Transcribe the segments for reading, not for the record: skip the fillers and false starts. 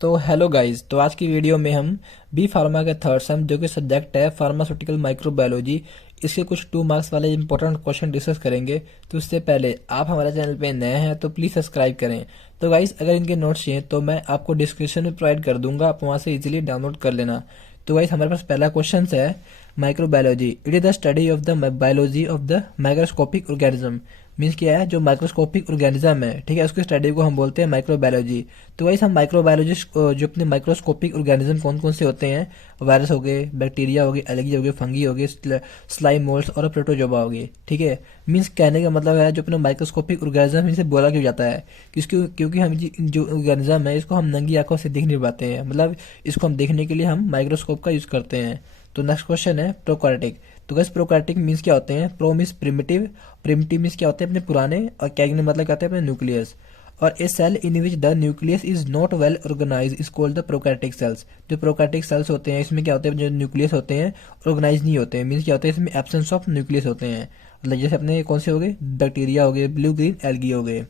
तो hello guys. तो आज की वीडियो में हम बी फार्मा के थर्ड सेम जो कि सब्जेक्ट है फार्मास्यूटिकल माइक्रोबायोलॉजी, इसके कुछ 2 मार्क्स वाले इंपॉर्टेंट क्वेश्चन डिस्कस करेंगे। तो उससे पहले आप हमारे चैनल पे नए हैं तो प्लीज़ सब्सक्राइब करें। तो गाइस, अगर इनके नोट्स चाहिए तो मैं आपको डिस्क्रिप्शन में प्रोवाइड कर दूंगा, आप वहाँ से इजीली डाउनलोड कर लेना। तो गाइस, हमारे पास पहला क्वेश्चन है microbiology. It is the study of the biology of the microscopic organism. Means क्या है, जो माइक्रोस्कोपिक ऑर्गेनिज्म है, ठीक है, उसकी स्टडी को हम बोलते हैं माइक्रोबायोलॉजी। तो वैसे हम माइक्रोबायोलॉजिस्ट जो अपने माइक्रोस्कोपिक ऑर्गेनिज्म कौन कौन से होते हैं, वायरस हो गए, बैक्टीरिया हो गए, एलगी हो गए, फंगी हो गए, स्लाइम मोल्ड्स और प्रोटोजोआ हो गए। ठीक है, मीन्स कहने का मतलब है जो अपने माइक्रोस्कोपिक ऑर्गेनिज्म इनसे बोला क्यों जाता है, क्योंकि हम जो ऑर्गेनिज्म है इसको हम नंगी आंखों से देख नहीं पाते हैं, मतलब इसको हम देखने के लिए हम माइक्रोस्कोप का यूज करते हैं। तो नेक्स्ट क्वेश्चन है प्रोकार्योटिक। तो गैस, प्रोकार्योटिक मीन्स क्या होते हैं? Pro means primitive, primitive means क्या होते हैं? अपने पुराने, और कैग्न मतलब क्या होता है? अपने न्यूक्लियस। और a cell in which the nucleus is not well organise is called the prokaryotic cells. जो प्रोकैरियोटिक सेल्स होते हैं इसमें क्या होते हैं, जो न्यूक्लियस होते हैं ऑर्गेनाइज नहीं होते हैं। मीन्स क्या होता है, इसमें एब्सेंस ऑफ न्यूक्लियस होते हैं। मतलब जैसे अपने कौन से हो गए, बैक्टीरिया हो गए, ब्लू ग्रीन एल्गी हो गए।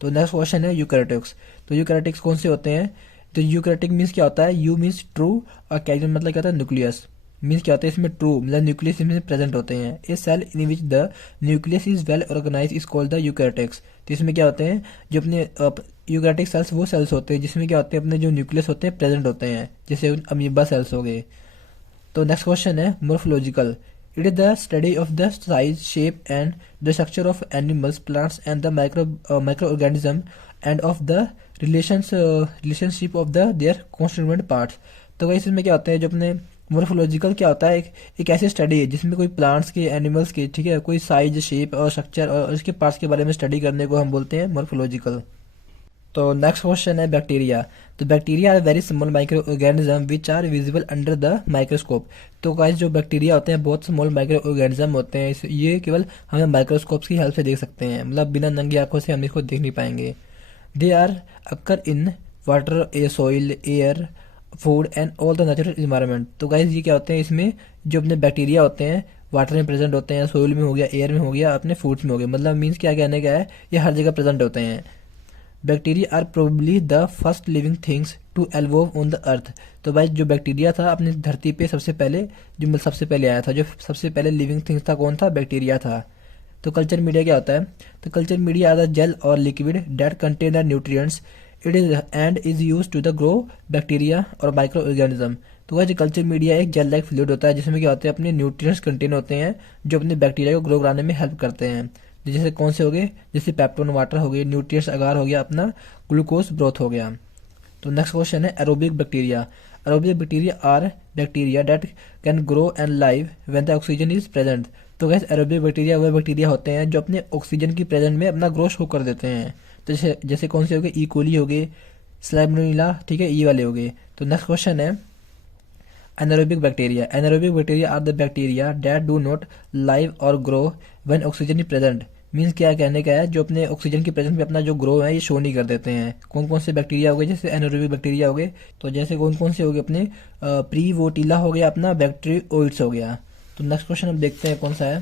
तो नेक्स्ट क्वेश्चन है यूकैरियोटिक्स। तो यूकैरियोटिक्स कौन से होते हैं? तो यूकैरियोटिक मीन्स क्या होता है? यू मीन्स ट्रू, और कैग्न मतलब क्या होता है? न्यूक्लियस। मीन्स क्या होता है, इसमें ट्रू मतलब न्यूक्लियस इसमें प्रेजेंट होते हैं। A cell in which the nucleus is well organise is called the eukaryotics. तो इसमें क्या होते हैं, जो अपने यूकैरियोटिक सेल्स वो सेल्स होते हैं जिसमें क्या होते हैं, अपने जो न्यूक्लियस होते हैं प्रेजेंट होते हैं, जैसे अमीबा सेल्स हो गए। तो नेक्स्ट क्वेश्चन है morphological. It is the study of the size, shape and the structure of animals, plants and the micro organism and of the relationship of the their constituent parts. तो वही इसमें क्या होता है, जो अपने मोर्फोलॉजिकल क्या होता है, एक ऐसी स्टडी है जिसमें कोई प्लांट्स के, एनिमल्स के, ठीक है, कोई साइज, शेप और स्ट्रक्चर और इसके पार्ट्स के बारे में स्टडी करने को हम बोलते हैं मोर्फोलॉजिकल। तो नेक्स्ट क्वेश्चन है बैक्टीरिया। तो bacteria are very small micro organism which are visible under the microscope. तो गाइस, जो बैक्टीरिया होते हैं बहुत स्मॉल माइक्रो ऑर्गेनिज्म होते हैं, ये केवल हमें माइक्रोस्कोप की हेल्प से देख सकते हैं, मतलब बिना नंगी आंखों से हम इसको देख नहीं पाएंगे। They are occur in water, a soil, air, food and all the natural environment. तो गाइस, ये क्या होते हैं, इसमें जो अपने बैक्टीरिया होते हैं वाटर में प्रेजेंट होते हैं, सोइल में हो गया, एयर में हो गया, अपने फूड्स में हो गया। मतलब मीन्स क्या कहने का है, ये हर जगह प्रेजेंट होते हैं। Bacteria are probably the first living things to evolve on the earth. तो भाई, जो बैक्टीरिया था अपनी धरती पे सबसे पहले, जो मतलब सबसे पहले आया था, जो सबसे पहले लिविंग थिंग्स था, कौन था? बैक्टीरिया था। तो कल्चर मीडिया क्या होता है? तो culture media are the gel और liquid that contain the nutrients it is and is use to the grow bacteria और माइक्रो ऑर्गेनिज्म। तो वह जो कल्चर मीडिया एक जेल लाइक फ्लूइड होता है जिसमें क्या होते हैं, अपने न्यूट्रिएंट्स कंटेन होते हैं जो अपने बैक्टीरिया को ग्रो कराने में हेल्प करते हैं। जैसे कौन से हो गए, जैसे पेप्टोन वाटर हो गए, न्यूट्रिएंट्स अगार हो गया, अपना ग्लूकोज ब्रोथ हो गया। तो नेक्स्ट क्वेश्चन है aerobic bacteria. Aerobic bacteria are bacteria that can grow and live when the oxygen is present. तो गैस, एरोबिक बैक्टीरिया वह बैक्टीरिया होते हैं जो अपने ऑक्सीजन की प्रेजेंट में अपना ग्रो शो कर देते हैं। तो जैसे जैसे कौन से हो गए, ई कोली हो गए, स्लैमोनिला, ठीक है, ये वाले हो गए। तो नेक्स्ट क्वेश्चन है anaerobic bacteria. Anaerobic bacteria are the bacteria that do not live or grow when oxygen is present. Means क्या कहने का है, जो अपने ऑक्सीजन की प्रेजेंस में अपना जो ग्रो है ये शो नहीं कर देते हैं। कौन कौन से बैक्टीरिया हो गए, जैसे एनारोबिक बैक्टीरिया हो गए। तो जैसे कौन कौन से हो गए, अपने प्री वोटिला हो गया, अपना बैक्टीरियोइड्स हो गया। तो नेक्स्ट क्वेश्चन हम देखते हैं कौन सा है,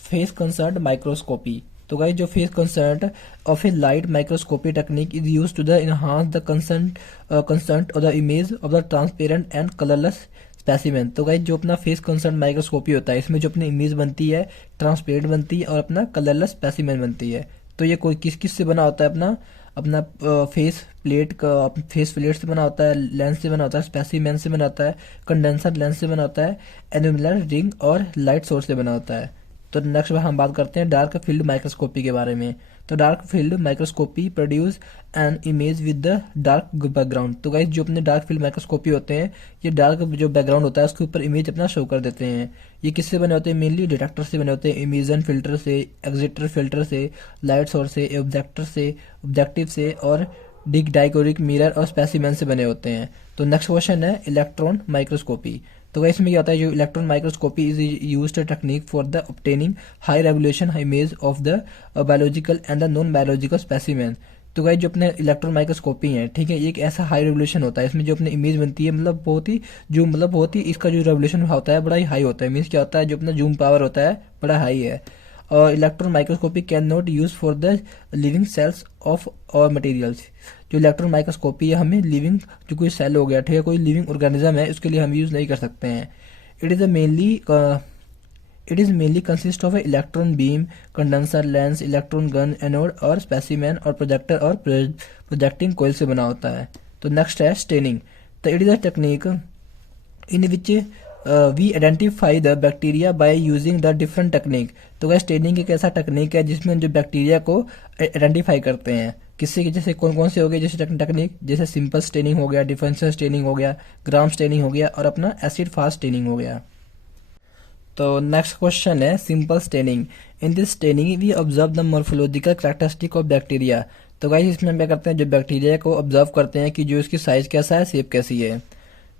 फेस कंसर्ट माइक्रोस्कोपी। तो गाइस, जो phase contrast of a light microscopy technique is use to the enhance the contrast of the image of the transparent and colourless specimen. तो गाइस, जो अपना फेस कंसर्ट माइक्रोस्कोपी होता है इसमें जो अपनी इमेज बनती है ट्रांसपेरेंट बनती है और अपना कलरलेस स्पेसिमेन बनती है। तो ये कोई किस किस से बना होता है, अपना अपना फेस प्लेट का, फेस प्लेट से बना होता है, लेंस से बना होता है, स्पेसिमेन से बना होता है, कंडेंसर लेंस से बना होता है, एन्यूलर रिंग और लाइट सोर्स से बना होता है। तो नेक्स्ट बार हम बात करते हैं डार्क फील्ड माइक्रोस्कोपी के बारे में। तो dark field microscopy produce an image with the dark background. तो गाइस, जो अपने डार्क फील्ड माइक्रोस्कोपी होते हैं ये डार्क जो बैकग्राउंड होता है उसके ऊपर इमेज अपना शो कर देते हैं। ये किससे बने होते हैं? मेनली डिटेक्टर से बने होते हैं, इमेजन फिल्टर से, एग्जिटर फिल्टर से, लाइट सोर्स से, ऑब्जेक्टर से, ऑब्जेक्टिव से, और डिक डाइकोरिक मिरर और स्पेसिमेन से बने होते हैं। तो नेक्स्ट क्वेश्चन है इलेक्ट्रॉन माइक्रोस्कोपी। तो इसमें क्या होता है, जो electron microscopy is used technique for the obtaining high resolution image of the biological and the non biological specimen. तो गाइस, जो अपने इलेक्ट्रॉन माइक्रोस्कोपी है, ठीक है, ये एक ऐसा हाई रेवोल्यूशन होता है, इसमें जो अपनी इमेज बनती है मतलब बहुत ही इसका जो रेवोल्यूशन होता है बड़ा ही हाई होता है। मीन्स क्या होता है, जो अपना जूम पावर होता है बड़ा हाई है। Electron microscopy can not use for the living cells of और मटेरियल्स। जो इलेक्ट्रॉन माइक्रोस्कोपी है हमें लिविंग जो कोई सेल हो गया, ठीक है, कोई लिविंग ऑर्गेनिज्म है, उसके लिए हम यूज़ नहीं कर सकते हैं। It is mainly consist of electron beam, condenser lens, electron gun, anode और स्पेसिमेन और प्रोजेक्टर और प्रोजेक्टिंग कोयल से बना होता है। तो नेक्स्ट है स्टेनिंग। तो it is a technique in which we identify the bacteria by using the different technique. तो वह स्टेनिंग एक ऐसा टेक्निक है जिसमें जो बैक्टीरिया को आइडेंटिफाई करते हैं। किससे कि जैसे कौन कौन से हो गए जैसे टेक्निक, जैसे सिंपल स्टेनिंग हो गया, डिफरेंशियल स्टेनिंग हो गया, ग्राम स्टेनिंग हो गया और अपना एसिड फास्ट स्टेनिंग हो गया। तो नेक्स्ट क्वेश्चन है simple staining. In this staining we observe the morphological characteristic of bacteria. तो गाइस इसमें हम क्या करते हैं, जो बैक्टीरिया को ऑब्जर्व करते हैं कि जो इसकी साइज कैसा है, शेप कैसी है।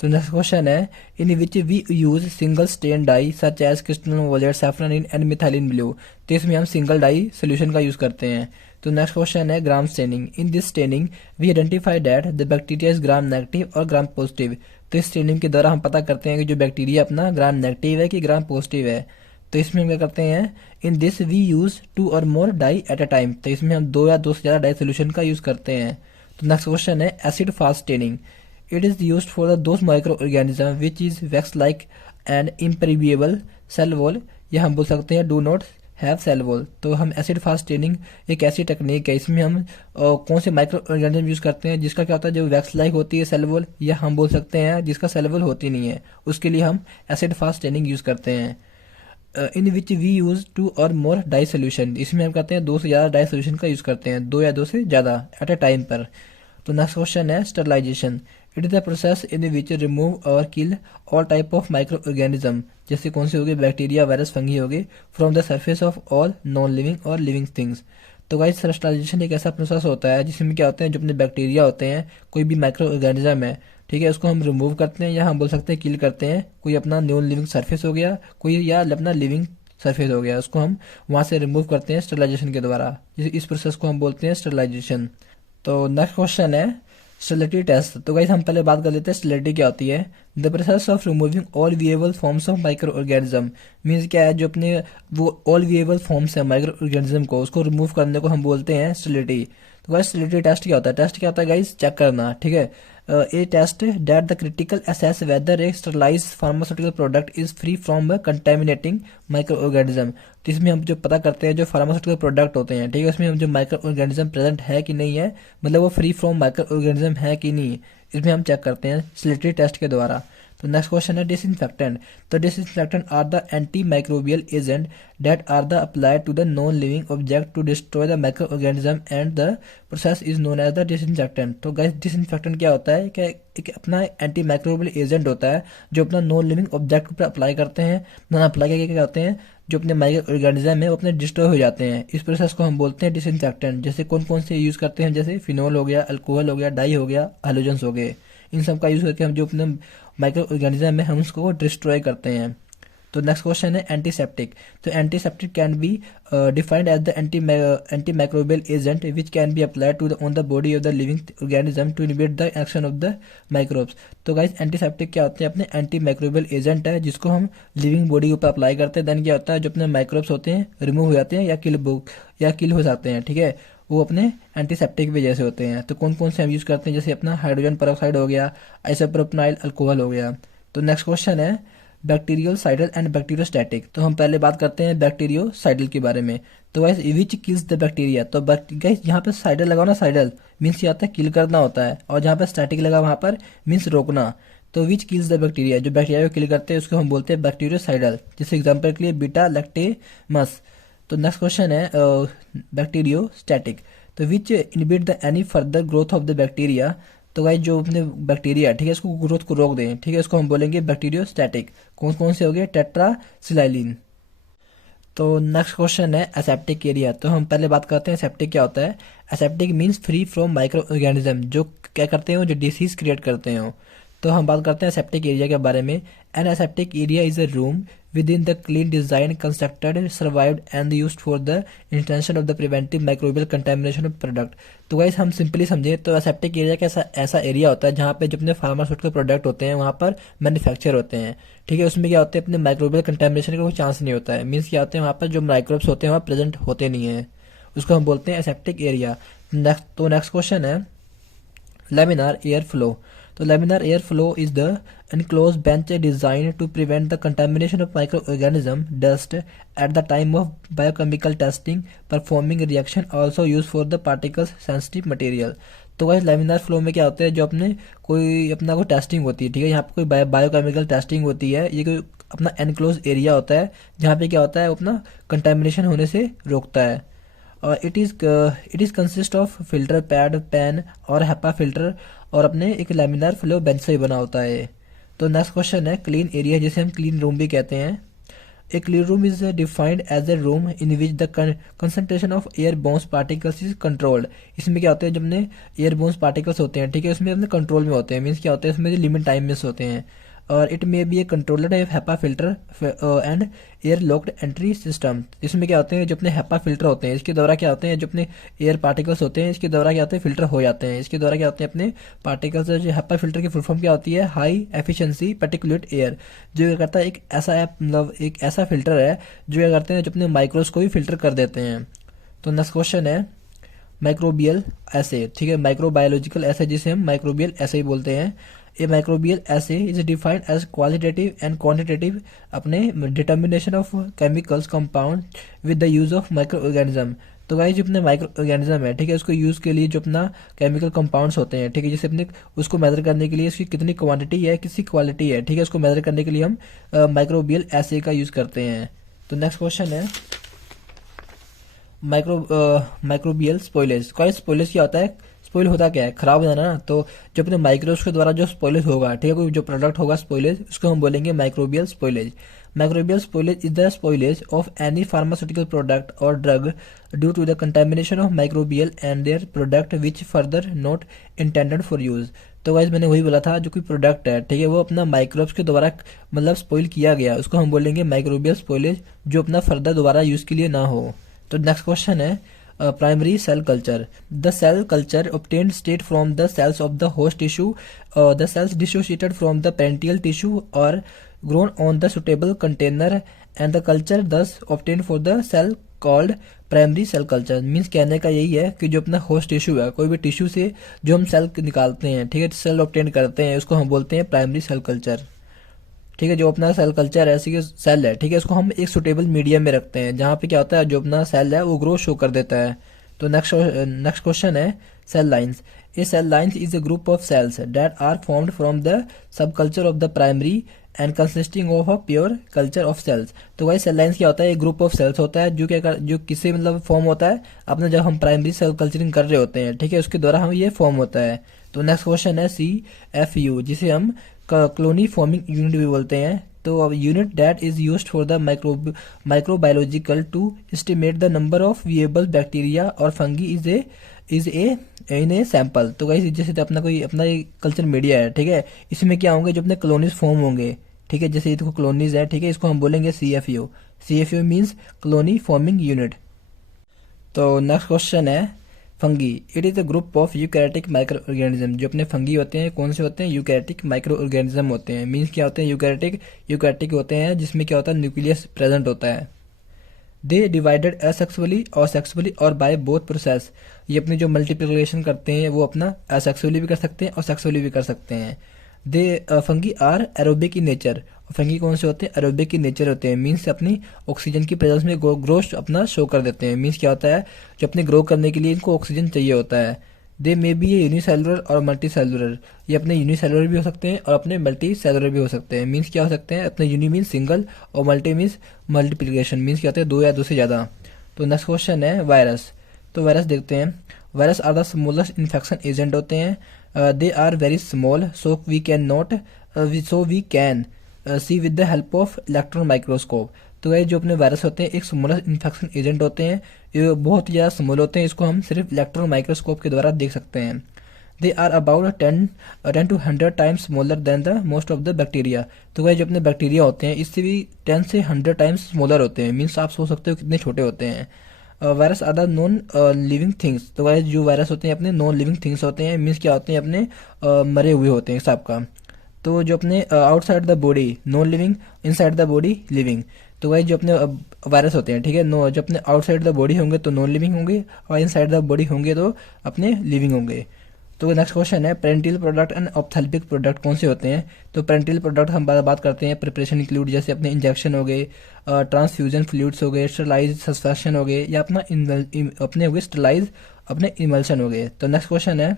तो नेक्स्ट क्वेश्चन है in which we use single stain dye such as crystal violet, saffron and methylene blue. तो इसमें हम सिंगल डाई सोल्यूशन का यूज करते हैं। तो नेक्स्ट क्वेश्चन है gram staining. In this staining we identify that the bacteria is gram negative और gram positive. तो इस स्टेनिंग के द्वारा हम पता करते हैं कि जो बैक्टीरिया अपना ग्राम नेगेटिव है कि ग्राम पॉजिटिव है। तो इसमें हम क्या करते हैं, इन दिस वी यूज 2 और मोर डाई एट अ टाइम। तो इसमें हम 2 या 2 से ज़्यादा डाई सोल्यूशन का यूज करते हैं। तो नेक्स्ट क्वेश्चन है acid fast staining. It is use for those micro organism which is wax like and impermeable cell wall, या हम बोल सकते हैं do not have cell wall. तो हम एसिड फास्ट स्टेनिंग एक ऐसी टेक्निक है, इसमें हम कौन से माइक्रो ऑर्गेनिज्म यूज करते हैं जिसका क्या होता है, जो वैक्स लाइक होती है सेल वॉल, या हम बोल सकते हैं जिसका सेल वॉल होती नहीं है, उसके लिए हम एसिड फास्ट स्टेनिंग यूज करते हैं। इन विच वी यूज 2 और मोर डाई सोल्यूशन। इसमें हम कहते हैं 2 से ज़्यादा डाई सोल्यूशन का यूज करते हैं, 2 या 2 से ज़्यादा एट अ टाइम पर। तो नेक्स्ट क्वेश्चन है sterilisation. It is the process in which remove और kill all type of micro organism, जैसे कौन से हो गए, बैक्टीरिया, वायरस, फंगी हो गए, from the surface of all non living और लिविंग थिंग्स। तो गाइस स्टरलाइजेशन एक ऐसा प्रोसेस होता है जिसमें क्या होते हैं, जो अपने बैक्टीरिया होते हैं, कोई भी माइक्रो ऑर्गेनिज्म है, ठीक है, उसको हम रिमूव करते हैं या हम बोल सकते हैं किल करते हैं। कोई अपना नॉन लिविंग सरफेस हो गया, कोई या अपना लिविंग सरफेस हो गया, उसको हम वहाँ से रिमूव करते हैं स्टरलाइजेशन के द्वारा। इस प्रोसेस को हम बोलते हैं स्टरलाइजेशन। तो नेक्स्ट क्वेश्चन है स्टेरिलिटी टेस्ट। तो गाइस हम पहले बात कर लेते हैं स्टेरिलिटी क्या होती है। The process of removing all viable forms of micro organism means क्या है, जो अपने वो ऑल विएबल फॉर्म्स है माइक्रो ऑर्गेनिज्म को, उसको रिमूव करने को हम बोलते हैं स्टेरिलिटी। तो गाइस स्टेरिलिटी टेस्ट क्या होता है, टेस्ट क्या होता है गाइस, चेक करना, ठीक है। A test that the critical assess whether a sterilise pharmaceutical product is free from contaminating micro organism. तो इसमें हम जो पता करते हैं जो फार्मास्यूटिकल प्रोडक्ट होते हैं, ठीक है, उसमें हम जो माइक्रो ऑर्गेनिज्म प्रेजेंट है कि नहीं है, मतलब वो फ्री फ्रॉम माइक्रो ऑर्गेनिज्म है कि नहीं, इसमें हम चेक करते हैं स्टेरिलिटी टेस्ट के द्वारा। तो नेक्स्ट क्वेश्चन है डिसइंफेक्टेंट। तो disinfectant are the anti microbial agent that are the applied to the non living object to destroy the micro organism and the process is known as the disinfectant. तो guys disinfectant क्या होता है, कि एक अपना anti microbial agent होता है जो अपना नॉन लिविंग ऑब्जेक्ट पर अप्लाई करते हैं, नॉन अप्लाई करके क्या होते हैं, जो अपने माइक्रो ऑर्गेनिज्म है वो अपने डिस्ट्रॉय हो जाते हैं। इस प्रोसेस को हम बोलते हैं डिसइंफेक्टेंट। जैसे कौन कौन से यूज करते हैं, जैसे फिनोल हो गया, अल्कोहल हो गया, डाई हो गया, हैलोजेंस हो गए, इन सब का यूज करके हम जो अपने माइक्रो ऑर्गेनिज्म है हम उसको डिस्ट्रॉय करते हैं। तो नेक्स्ट क्वेश्चन है एंटीसेप्टिक। तो antiseptic can be defined as the anti microbial agent which can be applied to the on the body of the living organism to inhibit the action of the microbes. तो guys antiseptic क्या होते हैं, अपने anti microbial agent है जिसको हम living body के ऊपर अप्लाई करते हैं। देन क्या होता है, जो अपने माइक्रोब्स होते हैं रिमूव हो जाते हैं या किल हो जाते हैं, ठीक है, वो अपने एंटीसेप्टिक की वजह से होते हैं। तो कौन कौन से हम यूज़ करते हैं, जैसे अपना हाइड्रोजन पेरोक्साइड हो गया, आइसोप्रोपेनाइल अल्कोहल हो गया। तो नेक्स्ट क्वेश्चन है बैक्टीरियोसाइडल एंड बैक्टीरियोस्टैटिक। तो हम पहले बात करते हैं बैक्टीरियोसाइडल के बारे में। तो guys which kills the bacteria. तो गाइस यहाँ पे साइडल लगा ना, साइडल मीन्स ये आता है किल करना होता है, और जहाँ पे स्टैटिक लगा वहाँ पर मीन्स रोकना। तो विच किल्स द बैक्टीरिया, जो बैक्टीरिया को किल करते हैं उसको हम बोलते हैं बैक्टीरियोसाइडल। जैसे एग्जाम्पल के लिए बीटा लैक्टेमस। तो नेक्स्ट क्वेश्चन है बैक्टीरियोस्टैटिक। तो which inhibit the any further growth of the bacteria. तो गाइस जो अपने बैक्टीरिया, ठीक है, इसको ग्रोथ को रोक दें, ठीक है, इसको हम बोलेंगे बैक्टीरियोस्टैटिक। कौन कौन से हो गए, टेट्रासिलाइलिन। तो नेक्स्ट क्वेश्चन है एसेप्टिक एरिया। तो हम पहले बात करते हैं एसेप्टिक क्या होता है। Aseptic means free from micro organism, जो क्या करते हो, जो डिसीज क्रिएट करते हो। तो हम बात करते हैं एसेप्टिक एरिया के बारे में। An aseptic area is a room within the clean design constructed survived and used for the intention of the preventive microbial contamination of product। तो गाइस हम सिंपली समझे तो एसेप्टिक एरिया का ऐसा एरिया होता है जहाँ पे जो अपने फार्मास्यूटिकल प्रोडक्ट होते हैं वहाँ पर मैन्युफैक्चर होते हैं, ठीक है। उसमें क्या होता है, अपने माइक्रोबियल कंटेमिनेशन का कोई चांस नहीं होता है। मीन्स क्या होते हैं, वहाँ पर जो माइक्रोब्स होते हैं वहाँ प्रेजेंट होते नहीं है, उसको हम बोलते हैं एसेप्टिक एरिया। नेक्स्ट क्वेश्चन है laminar air flow। तो laminar air flow is the enclosed bench designed to prevent the contamination of microorganism dust at the time of biochemical testing performing reaction also used for the particles sensitive material। तो guys laminar flow में क्या होता है, जो अपने कोई testing होती है, ठीक है, यहाँ पे कोई बायोकेमिकल टेस्टिंग होती है, ये कोई अपना एनक्लोज एरिया होता है जहाँ पे क्या होता है, अपना कंटेमिनेशन होने से रोकता है। It is consist of filter pad pan और हैपा फिल्टर और अपने एक लैमिनार फ्लो बेंच से ही बना होता है। तो नेक्स्ट क्वेश्चन है क्लीन एरिया, जिसे हम क्लीन रूम भी कहते हैं। A clean room is defined as a room in which the concentration of air बोन्स पार्टिकल्स इज कंट्रोल्ड। इसमें क्या होते हैं, जब अपने एयर बोन्स पार्टिकल्स होते हैं, ठीक है, उसमें अपने कंट्रोल में होते हैं। मीन्स क्या होता है, इसमें लिमिट टाइम में होते हैं। और it may be A controller HEPA filter and air locked entry system. इसमें क्या होते हैं, जो अपने हैपा फिल्टर होते हैं, इसके द्वारा क्या होते हैं, जो अपने एयर पार्टिकल्स होते हैं, इसके द्वारा क्या होते हैं, फिल्टर हो जाते हैं। इसके द्वारा क्या होते हैं, अपने पार्टिकल्स, जो हैपा फिल्टर की फुल फॉर्म क्या होती है, हाई एफिशिएंसी पार्टिकुलेट एयर। जो क्या करता है, एक ऐसा फिल्टर है जो क्या करते हैं, जो अपने माइक्रोस को भी फिल्टर कर देते हैं। तो नेक्स्ट क्वेश्चन है माइक्रोबियल एसे, ठीक है, माइक्रोबायोलॉजिकल एसे, जिसे हम माइक्रोबियल एसे ही बोलते हैं। A microbial assay is defined as qualitative and quantitative अपने determination of chemicals compound with the use of micro organism. तो गाइस जो अपने माइक्रो ऑर्गेनिज्म है, ठीक है, उसको यूज़ के लिए जो अपना केमिकल कंपाउंड्स होते हैं, ठीक है, जैसे अपने उसको मेजर करने के लिए इसकी कितनी क्वांटिटी है, कितनी क्वालिटी है, ठीक है, उसको मेजर करने के लिए हम माइक्रोबियल एसे का यूज़ करते हैं। तो नेक्स्ट क्वेश्चन है माइक्रोबियल स्पॉइलेज। कोई स्पॉइलेज क्या होता है, स्पॉइल होता क्या है, खराब हो जाना ना। तो जो अपने माइक्रोब्स के द्वारा जो स्पॉइलेज होगा, ठीक है, कोई जो प्रोडक्ट होगा स्पॉइलेज, उसको हम बोलेंगे microbial spoilage. Microbial spoilage is the spoilage of any pharmaceutical product और drug due to the contamination of microbial and their product which further not intended for use. तो गाइस मैंने वही बोला था, जो कोई प्रोडक्ट है, ठीक है, वो अपना माइक्रोब्स के द्वारा स्पॉइल किया गया, उसको हम बोलेंगे माइक्रोबियल स्पॉइलेज, जो अपना फर्दर दोबारा यूज के लिए ना हो। तो नेक्स्ट क्वेश्चन है primary cell culture. The cell culture obtained state from the cells of the host tissue, the cells dissociated from the parental tissue or grown on the suitable container and the culture thus obtained for the cell called primary cell culture. Means कहने का यही है कि जो अपना host tissue है, कोई भी टिश्यू से जो हम सेल निकालते हैं, ठीक है, सेल ऑब्टेन करते हैं, उसको हम बोलते हैं प्राइमरी सेल कल्चर, ठीक है। जो अपना सेल कल्चर है, ऐसी सेल है, ठीक है, इसको हम एक सुटेबल मीडियम में रखते हैं जहाँ पे क्या होता है, जो अपना सेल है वो ग्रो शो कर देता है। तो नेक्स्ट क्वेश्चन है cell lines. A cell lines is a group of cells that are formed from the sub culture of the primary and consisting of a pure culture of cells. तो भाई cell lines क्या होता है, एक group of sales होता है जो किससे फॉर्म होता है, अपने जब हम प्राइमरी सेल कल्चरिंग कर रहे होते हैं, ठीक है, उसके द्वारा हम ये फॉर्म होता है। तो नेक्स्ट क्वेश्चन है CFU, जिसे हम कॉलोनी फॉर्मिंग यूनिट भी बोलते हैं। तो अब unit that is used for the microbiological to estimate the number of viable bacteria और fungi is a in a sample. तो गाइस जैसे तो अपना कल्चर मीडिया है, ठीक है, इसमें क्या होंगे, जो अपने कॉलोनीज फॉर्म होंगे, ठीक है, जैसे देखो कॉलोनीज है, ठीक है, इसको हम बोलेंगे CFU। CFU means colony forming unit. तो नेक्स्ट क्वेश्चन है fungi. It is a group of eukaryotic micro organism. जो अपने फंगी होते हैं, कौन से होते हैं, यूकैरियोटिक माइक्रो ऑर्गेनिज्म होते हैं। मीन्स क्या होते हैं, यूकैरियोटिक होते हैं जिसमें क्या होता है, न्यूक्लियस प्रेजेंट होता है। दे डिवाइडेड असेक्सुअली और सेक्सुअली और बाय बोथ प्रोसेस। ये अपनी जो मल्टीप्लिकेशन करते हैं वो अपना असेक्सुअली भी कर सकते हैं और सेक्सुअली भी कर सकते हैं। They fungi are aerobic in nature. Fungi कौन से होते हैं, एरोबिक इन नेचर होते हैं। मीन्स अपनी ऑक्सीजन की प्रेजेंस में ग्रोथ अपना शो कर देते हैं। मीन्स क्या होता है, जो अपने ग्रो करने के लिए इनको ऑक्सीजन चाहिए होता है। दे मे बी ये यूनिसेलुलर और मल्टी सेलुलर। ये अपने यूनिसेलुलर भी हो सकते हैं और अपने मल्टी सेलुलर भी हो सकते हैं। मीन्स क्या हो सकते हैं, अपने यूनि मीन्स सिंगल और मल्टी मीन्स मल्टीप्लिकेशन। मीन्स क्या होते हैं, दो या दो से ज़्यादा। तो नेक्स्ट क्वेश्चन है वायरस। तो वायरस देखते हैं। Virus are the smallest infection agent होते हैं। They are very small so we can see with the help of electron microscope. तो ये जो अपने वायरस होते हैं एक स्मॉलेस्ट इन्फेक्शन एजेंट होते हैं, ये बहुत ही ज़्यादा स्मॉल होते हैं, इसको हम सिर्फ इलेक्ट्रॉन माइक्रोस्कोप के द्वारा देख सकते हैं। They are about 10 to 100 times smaller than the most of the bacteria. तो गाइस जो अपने बैक्टीरिया होते हैं इससे भी 10 से 100 टाइम्स स्मॉलर होते हैं, मीन्स आप सोच सकते हो कितने छोटे होते हैं। Virus are the non living things. तो गाइस जो वायरस होते हैं अपने नॉन लिविंग थिंग्स होते हैं, मीन्स क्या होते हैं अपने मरे हुए होते हैं हिसाब का। तो जो अपने outside the body non living, inside the body living. तो भाई जो अपने वायरस होते हैं, ठीक है, नो जो अपने आउटसाइड द बॉडी होंगे तो नॉन लिविंग होंगे, और इनसाइड द बॉडी होंगे तो अपने लिविंग होंगे। तो नेक्स्ट क्वेश्चन है parental product and ophthalmic product कौन से होते हैं। तो पेरेंटियल प्रोडक्ट हम बात करते हैं प्रिपरेशन इंक्लूड, जैसे अपने इंजेक्शन हो गए, ट्रांसफ्यूजन फ्लूइड्स हो गए, स्टरलाइज सस्पेंशन हो गए, या अपना अपने हो गए स्टरलाइज अपने इमल्शन हो गए। तो नेक्स्ट क्वेश्चन है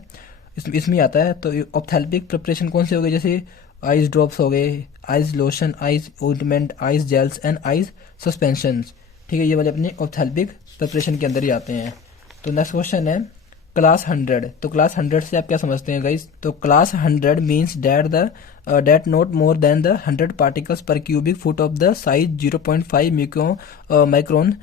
इसमें आता है, तो ऑप्थेल्मिक प्रिपरेशन कौन से हो गए, जैसे आइज ड्रॉप्स हो गए, eyes lotion, eyes ointment, eyes gels and eyes suspension. ठीक है, ये वाले अपने ऑप्थेल्मिक प्रिपरेशन के अंदर ही आते हैं। तो नेक्स्ट क्वेश्चन है क्लास 100। तो क्लास 100 से आप क्या समझते हैं गाइस। तो class 100 means that not more than the 100 particles per cubic foot of the size 0.5 micron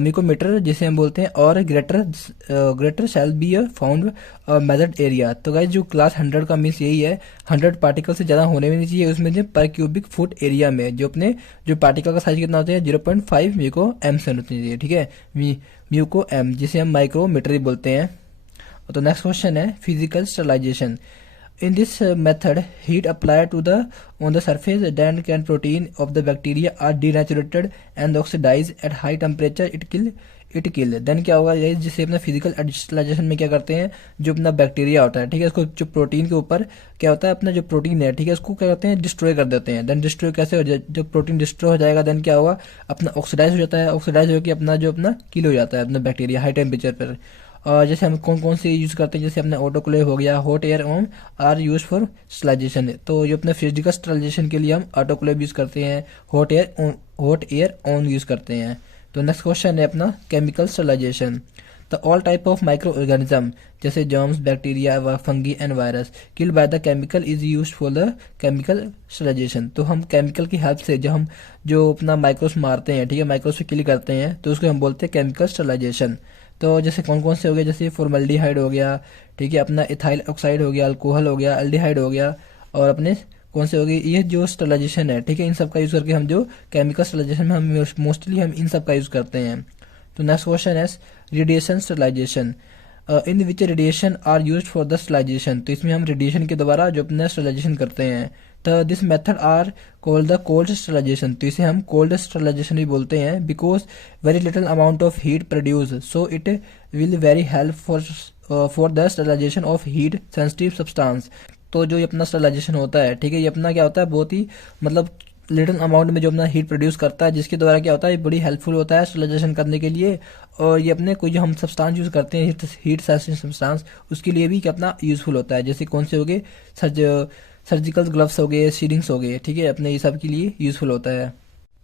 micrometer जिसे हम बोलते हैं, और greater shall be found measured area. तो गाइस जो क्लास 100 का मीन्स यही है, 100 पार्टिकल से ज़्यादा होने भी नहीं चाहिए उसमें, जो पर क्यूबिक फुट एरिया में जो अपने जो पार्टिकल का साइज कितना होता है 0.5 म्यूको एम से होना चाहिए। ठीक है, म्यूको एम जिसे हम माइक्रोमीटर ही बोलते हैं। तो नेक्स्ट क्वेश्चन है physical sterilisation. In this method, heat applied to the on the surface, then can protein of the bacteria are denaturated and oxidized at high temperature. It kill. Then क्या होगा ये, जिसे अपना physical sterilization में क्या करते हैं, जो अपना बैक्टीरिया होता है, ठीक है, उसको जो प्रोटीन के ऊपर क्या होता है, अपना जो प्रोटीन है, ठीक है, उसको क्या करते हैं डिस्ट्रॉय कर देते हैं। देन डिस्ट्रॉय कैसे हो जाए, जब प्रोटीन डिस्ट्रॉय हो जाएगा देन क्या होगा, अपना ऑक्सीडाइज हो जाता है, ऑक्सीडाइज होकर अपना जो अपना किल हो जाता है अपना बैक्टीरिया हाई टेम्परेचर पर। और जैसे हम कौन कौन से यूज़ करते हैं, जैसे अपने ऑटोक्लेव हो गया, hot air oven are use for sterilisation. तो जो अपने फिजिकल स्टरलाइजेशन के लिए हम ऑटोक्लेव यूज़ करते हैं, हॉट एयर ऑन यूज़ करते हैं। तो नेक्स्ट क्वेश्चन है अपना chemical sterilization. The all type of micro organism जैसे germs, bacteria, fungi and virus killed by the chemical is use for the chemical sterilization. तो हम केमिकल की हेल्प से जो अपना माइक्रोस मारते हैं, ठीक है, माइक्रोस किल करते हैं, तो उसको हम बोलते हैं केमिकल स्टरलाइजेशन। तो जैसे कौन कौन से हो गए, जैसे फॉर्मल्डिहाइड हो गया, ठीक है, अपना इथाइल ऑक्साइड हो गया, अल्कोहल हो गया, एल्डिहाइड हो गया, और अपने कौन से हो गए, ये जो स्टरलाइजेशन है, ठीक है, इन सब का यूज़ करके हम जो केमिकल स्टरलाइजेशन में हम मोस्टली हम इन सब का यूज़ करते हैं। तो नेक्स्ट क्वेश्चन है radiation sterilisation. In which radiation are use for the sterilisation. तो इसमें हम रेडिएशन के द्वारा जो अपना स्टरलाइजेशन करते हैं। तो this method are called the cold sterilisation. तो इसे हम कोल्ड स्टरलाइजेशन भी बोलते हैं, because very little amount of heat produce, so it will very help for the sterilisation of heat sensitive substance. तो जो ये अपना स्टरलाइजेशन होता है, ठीक है, ये अपना क्या होता है, बहुत ही मतलब लिटिल अमाउंट में जो अपना हीट प्रोड्यूस करता है, जिसके द्वारा क्या होता है, ये बड़ी हेल्पफुल होता है स्टरलाइजेशन करने के लिए। और ये अपने कोई जो हम सब्सटेंस यूज़ करते हैं हीट सेंसिटिव सब्सटेंस, उसके लिए भी क्या अपना यूज़फुल होता है। जैसे कौन से हो गए, सर्जिकल ग्लव्स हो गए, सीलिंग्स हो गए, ठीक है, अपने ये सब के लिए यूज़फुल होता है।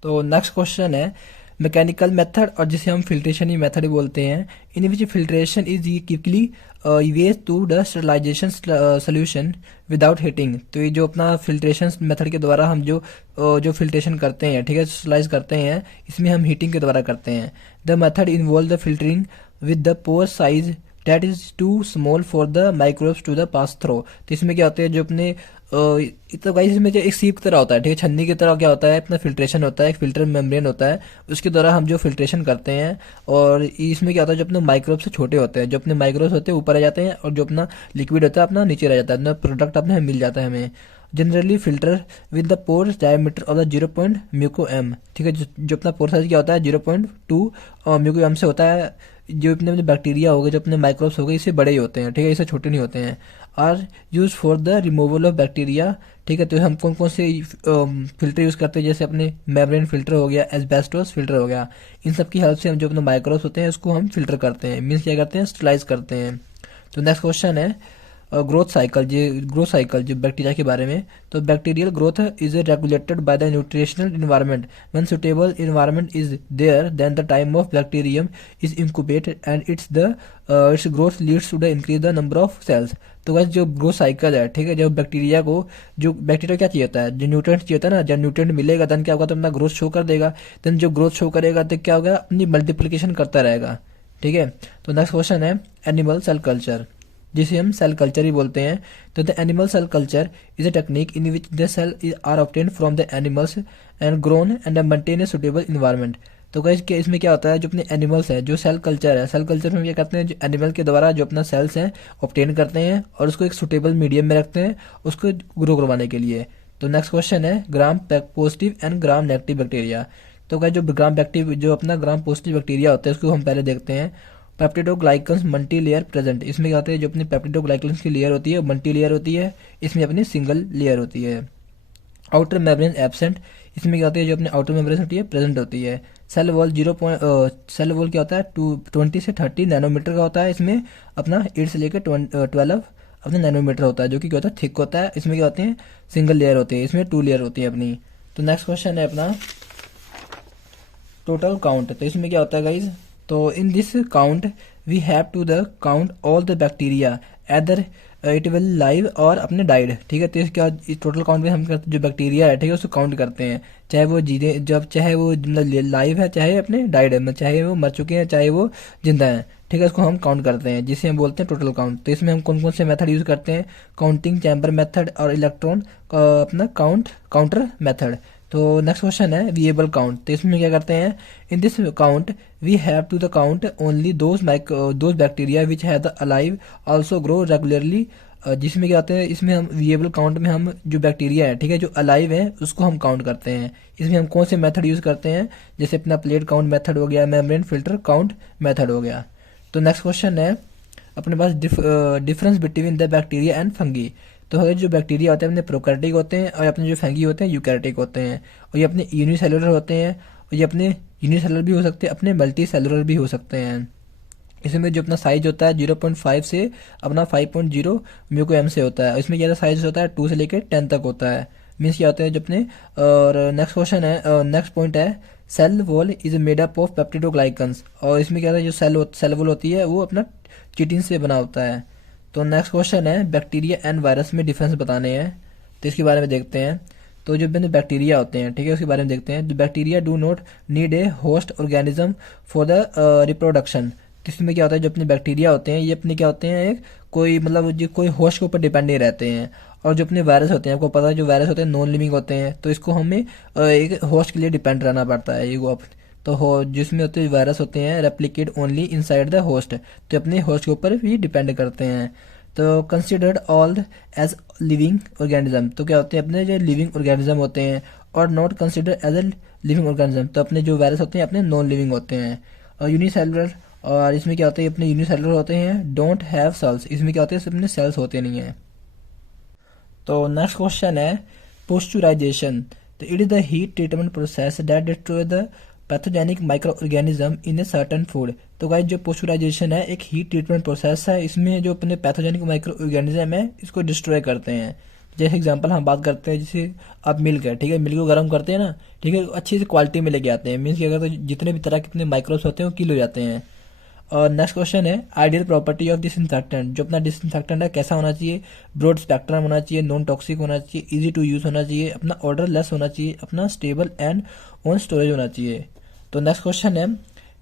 तो नेक्स्ट क्वेश्चन है मैकेनिकल मेथड, और जिसे हम फिल्ट्रेशन ही मेथड बोलते हैं। In which filtration is quickly ways to the sterilization solution without heating. तो ये जो अपना फिल्ट्रेशन मेथड के द्वारा हम जो फिल्ट्रेशन करते हैं, ठीक है, स्टरलाइज करते हैं, इसमें हम हीटिंग के द्वारा करते हैं। The method involve the filtering with the pore size that is too small for the microbes to the pass through. तो इसमें क्या होता है, जो अपने तो गाइस इसमें जो एक सीप की तरह होता है, ठीक है, छन्नी की तरह क्या होता है, अपना फिल्ट्रेशन होता है, एक फिल्टर मेम्ब्रेन होता है, उसके द्वारा हम जो फिल्ट्रेशन करते हैं। और इसमें क्या होता है, जो अपने माइक्रोब से छोटे होते हैं, जो अपने माइक्रोब्स होते हैं ऊपर आ जाते हैं, और जो अपना लिक्विड होता है अपना नीचे रह जाता है, अपना प्रोडक्ट अपने मिल जाता है हमें। Generally filter with the pore diameter of the 0. Micro m, ठीक है, जो अपना पोर साइज क्या होता है 0.2 म्यूको एम से होता है। जो अपने बैक्टीरिया हो गए, जो अपने माइक्रोब्स हो गए, इससे बड़े ही होते हैं, ठीक है, इससे छोटे नहीं होते हैं। Are use for the removal of bacteria, ठीक है। तो हम कौन कौन से फिल्टर यूज़ करते हैं, जैसे अपने मेम्ब्रेन फिल्टर हो गया, एस्बेस्टोस फिल्टर हो गया, इन सब की हेल्प से हम जो अपने माइक्रोब्स होते हैं उसको हम फिल्टर करते हैं, मीन्स क्या करते हैं, स्टरलाइज करते हैं। तो नेक्स्ट क्वेश्चन है ग्रोथ साइकिल जो बैक्टीरिया के बारे में। तो bacterial growth is regulated by the nutritional environment. When suitable environment is there then the time of bacterium is incubated and its growth leads to the increase the number of cells. तो वैसे जो growth cycle है, ठीक है, जो bacteria क्या चाहिए होता है, जो न्यूट्रिएंट चाहिए होता है ना, जब न्यूट्रिएंट मिलेगा देन क्या होगा, तो अपना ग्रोथ शो कर देगा। देन जो ग्रोथ शो करेगा तो क्या होगा, अपनी मल्टीप्लिकेशन करता रहेगा, ठीक है। तो नेक्स्ट क्वेश्चन है एनिमल सेल कल्चर। जिसे हम सेल कल्चर ही बोलते हैं। तो the animal cell culture is a technique in which the cell are obtained from the animals and grown and maintain a suitable environment. तो गाइस के इसमें क्या होता है, जो अपने एनिमल्स है, जो सेल कल्चर है, सेल कल्चर में क्या करते हैं, जो एनिमल के द्वारा जो अपना सेल्स हैं ऑब्टेन करते हैं और उसको एक सुटेबल मीडियम में रखते हैं उसको ग्रो करवाने के लिए। तो नेक्स्ट क्वेश्चन है gram positive and gram negative bacteria. तो गाइस जो ग्राम बैक्टीरिया, जो अपना ग्राम पॉजिटिव बैक्टीरिया होता है उसको हम पहले देखते हैं। पेप्टिडोग्लाइकन्स मल्टी लेयर प्रेजेंट, इसमें क्या होता है, जो अपनी पेप्टिडोग्लाइकन्स की लेयर होती है वो मल्टी लेयर होती है, इसमें अपनी सिंगल लेयर होती है। आउटर मेम्ब्रेन एब्सेंट, इसमें क्या होती है, जो अपनी आउटर मेम्ब्रेन होती है प्रेजेंट होती है। सेल वॉल सेल वॉल क्या होता है 20 से 30 नैनोमीटर का होता है, इसमें अपना 8 से लेकर 12 अपना नैनोमीटर होता है, जो कि क्या होता है थिक होता है। इसमें क्या होते हैं सिंगल लेयर होती है, इसमें 2 लेयर होती है अपनी। तो नेक्स्ट क्वेश्चन है अपना टोटल काउंट। तो इसमें क्या होता है गाइज, तो in this count we have to the count all the bacteria either it will live और अपने डाइड, ठीक है। तो इसका इस टोटल काउंट में हम करते जो बैक्टीरिया है, ठीक है, उसको काउंट करते हैं, चाहे वो जीते जब चाहे वो लाइव है चाहे अपने डाइड है, मतलब चाहे वो मर चुके हैं चाहे वो जिंदा हैं, ठीक है, उसको हम काउंट करते हैं जिसे हम बोलते हैं टोटल काउंट। तो इसमें हम कौन कौन से मेथड यूज करते हैं, काउंटिंग चैम्बर मेथड और इलेक्ट्रॉन अपना काउंटर मेथड। तो नेक्स्ट क्वेश्चन है विएबल काउंट। तो इसमें क्या करते हैं, in this count we have to the count only those bacteria which have the alive also grow regularly. जिसमें क्या होते हैं, इसमें हम विएबल काउंट में हम जो बैक्टीरिया है, ठीक है, जो अलाइव है उसको हम काउंट करते हैं। इसमें हम कौन से मेथड यूज करते हैं, जैसे अपना प्लेट काउंट मेथड हो गया, मेम्ब्रेन फिल्टर काउंट मेथड हो गया। तो नेक्स्ट क्वेश्चन है अपने पास difference between the bacteria and fungi. तो जो बैक्टीरिया होते हैं अपने प्रोकैरियोटिक होते हैं और अपने जो फंगी होते हैं यूकैरियोटिक होते हैं, और ये अपने यूनिसेलुलर होते हैं, और ये अपने यूनिसेलुलर भी हो सकते हैं, अपने मल्टी सेलुलर भी हो सकते हैं। इसमें जो अपना साइज होता है 0.5 से अपना 5.0 म्यूको से होता है। इसमें ज़्यादा साइज होता है 2 से लेकर 10 तक होता है। मीन्स क्या होता है जो अपने। और नेक्स्ट क्वेश्चन है, नेक्स्ट पॉइंट है cell wall is made up of peptidoglycans. और इसमें क्या होता है, जो सेल वॉल होती है वो अपना चिटिन से बना होता है। तो नेक्स्ट क्वेश्चन है बैक्टीरिया एंड वायरस में डिफरेंस बताने हैं, तो इसके बारे में देखते हैं। तो जो अपने बैक्टीरिया होते हैं, ठीक है, उसके बारे में देखते हैं। The bacteria do not need a host organism for the reproduction. तो इसमें क्या होता है, जो अपने बैक्टीरिया होते हैं ये अपने क्या होते हैं, एक कोई मतलब जो कोई होस्ट के ऊपर डिपेंड नहीं रहते हैं। और जो अपने वायरस होते हैं, आपको पता है जो वायरस होते हैं नॉन लिविंग होते हैं, तो इसको हमें एक होस्ट के लिए डिपेंड रहना पड़ता है। ये तो जिसमें होते हैं वायरस होते हैं replicate only inside the host, तो अपने होस्ट के ऊपर भी डिपेंड करते हैं। तो considered all as living organism. तो क्या होते हैं अपने जो लिविंग ऑर्गेनिज्म होते हैं, और not consider as a living organism. तो अपने जो वायरस होते हैं अपने नॉन लिविंग होते हैं। और यूनिसेलुलर, और इसमें क्या होता है अपने यूनिसेलुलर होते हैं, डोंट हैव सेल्स। इसमें क्या होते हैं अपने सेल्स होते नहीं हैं। तो नेक्स्ट क्वेश्चन है पोस्चुराइजेशन। तो it is the heat treatment process that destroy the pathogenic micro organism in a certain food. तो गाइस जो पोस्चुराइजेशन है एक हीट ट्रीटमेंट प्रोसेस है, इसमें जो अपने पैथोजेनिक माइक्रो ऑर्गेनिज्म है इसको डिस्ट्रॉय करते हैं। जैसे एग्जांपल हम बात करते हैं, जैसे आप मिल्क है, ठीक है, मिल्क को गर्म करते हैं ना, ठीक है, अच्छी से क्वालिटी में लेके आते हैं। मीन्स क्या करते हैं, जितने भी तरह के अपने माइक्रोब्स होते हैं वो किल हो जाते हैं। और नेक्स्ट क्वेश्चन है आइडियल प्रॉपर्टी ऑफ डिसइंफेक्टेंट। जो अपना डिसइंफेक्टेंट है कैसा होना चाहिए, ब्रॉड स्पेक्ट्रम होना चाहिए, नॉन टॉक्सिक होना चाहिए, इजी टू यूज होना चाहिए, अपना ऑर्डर लेस होना चाहिए, अपना स्टेबल एंड ऑन स्टोरेज होना चाहिए। तो नेक्स्ट क्वेश्चन है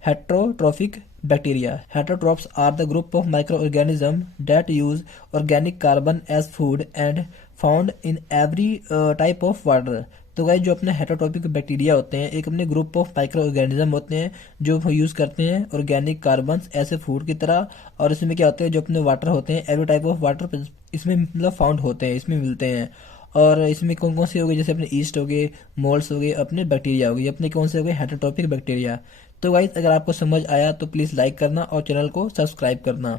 heterotrophic bacteria. Heterotrophs are the group of micro organism that use organic carbon as food and found in every type of water. तो गाइस जो अपने हेट्रोट्रोपिक बैक्टीरिया होते हैं एक अपने ग्रुप ऑफ माइक्रो ऑर्गेनिज्म होते हैं जो यूज करते हैं ऑर्गेनिक कार्बन ऐसे फूड की तरह। और इसमें क्या होते हैं, जो अपने वाटर होते हैं एवरी टाइप ऑफ वाटर इसमें मतलब फाउंड होते हैं, इसमें मिलते हैं। और इसमें कौन कौन से हो गए, जैसे अपने ईस्ट हो गए, मोल्ड्स हो गए, अपने बैक्टीरिया हो गए, अपने कौन से हो गए हेट्रोट्रोपिक बैक्टीरिया। तो गाइस अगर आपको समझ आया तो प्लीज़ लाइक करना और चैनल को सब्सक्राइब करना।